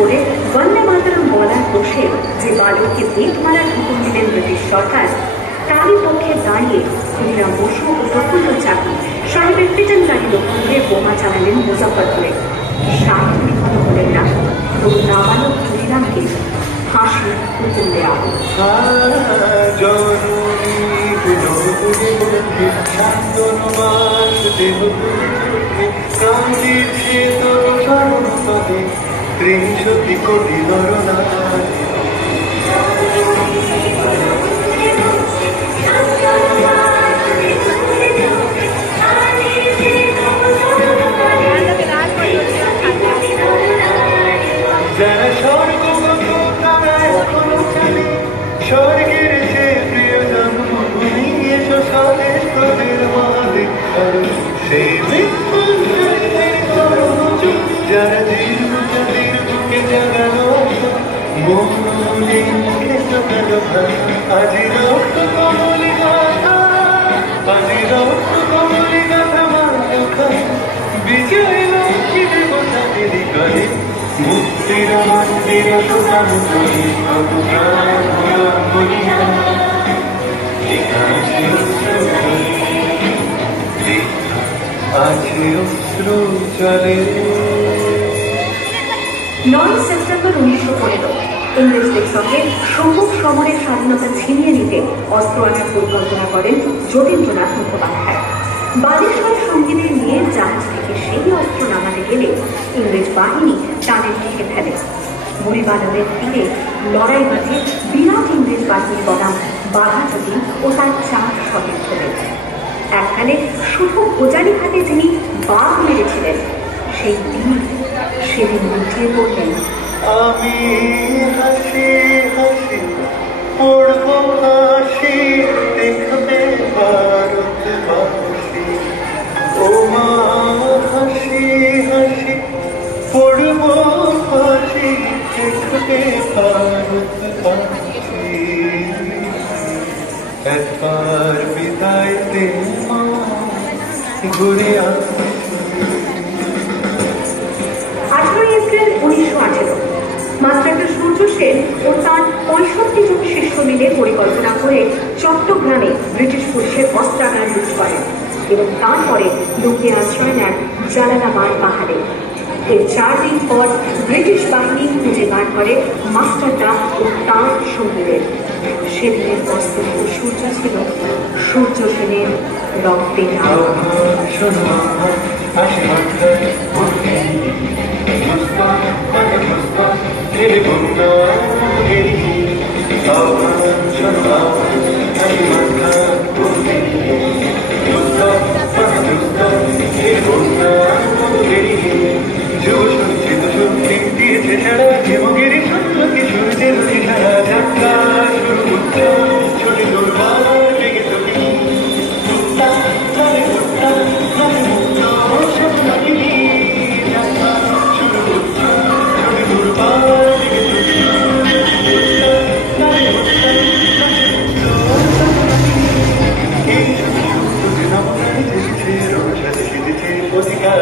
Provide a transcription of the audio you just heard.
করে বন্দে মাতরম বলার বসে যে বালককে বেত মারার হুকুম দিলেন ব্রিটিশ সরকার, তারই পক্ষে দাঁড়িয়ে ক্ষুদিরাম বসু ও প্রফুল্ল চাকি সাহেবের পিটন গাড়ি লক্ষ্য করে বোমা চালালেন মুজাফফরপুরে। শান্ত নিহত হলেন না, তবু নাবালক ক্ষুদিরামকে ফাঁসির হুকুম দেওয়া হল। যারা স্বর্গগত তারা এখনো চলে স্বর্গের সে প্রিয় জন্মভূমি, এসো স্বদেশ তোদের মহাবিখ্যাত সেই যারা জীর্ণ জাতির বুকে জাগানো মনে মুখে জাগানো আজি রক্ত কমলি গাথা, আজি রক্ত কমলি গাথা মাথা বিজয় লক্ষ্মীর কথা দিদি করে মুক্তির মন্দির সুতান করি কত প্রাণ বলিয়া আছে অশ্রু চলে। 9 সেপ্টেম্বর 1915 ইংরেজদের সঙ্গে সম্মুখ সমরের স্বাধীনতা ছিনিয়ে নিতে অস্ত্র আনার পরিকল্পনা করেন যতীন্দ্রনাথ মুখোপাধ্যায়। বালেশ্বর সঙ্গীদের নিয়ে জাহাজ থেকে সেই অস্ত্র নামাতে গেলে ইংরেজ বাহিনী তাদের ঢেকে ফেলে। মুড়িবাজারের তীরে লড়াই বাঁধে বিরাট ইংরেজ বাহিনী বনাম বাঘাযতীন ও তার 4 সতীর্থ হলেন। এককালে শুধু গোজারি হাতে যিনি বাঘ মেরেছিলেন, সেই দিন সেদিন লুটিয়ে পড়লেন। আমি হাসি হাসি পড়ব হাসি দেখবে ভারতবাসী, ও মা হাসি হাসি পড়ব হাসি দেখবে ভারতবাসী, একবার বিদায় দে মা ঘুরে আসি। 18 এপ্রিল 1918 মাস্টার সূর্য সেন ও তার 65 জন শিষ্য মিলে পরিকল্পনা করে চট্টগ্রামে ব্রিটিশ পুলিশের অস্ত্রাগার লুট করেন এবং তারপরে লুকিয়ে আশ্রয় নেন জালালাবাদ পাহাড়ে। এর 4 দিন পর ব্রিটিশ বাহিনী খুঁজে বার করে মাস্টারদা ও তাঁর সঙ্গীদের। সেদিনের বস্ত্র সূর্য ছিল সূর্য সেনের রক্তে অধিকার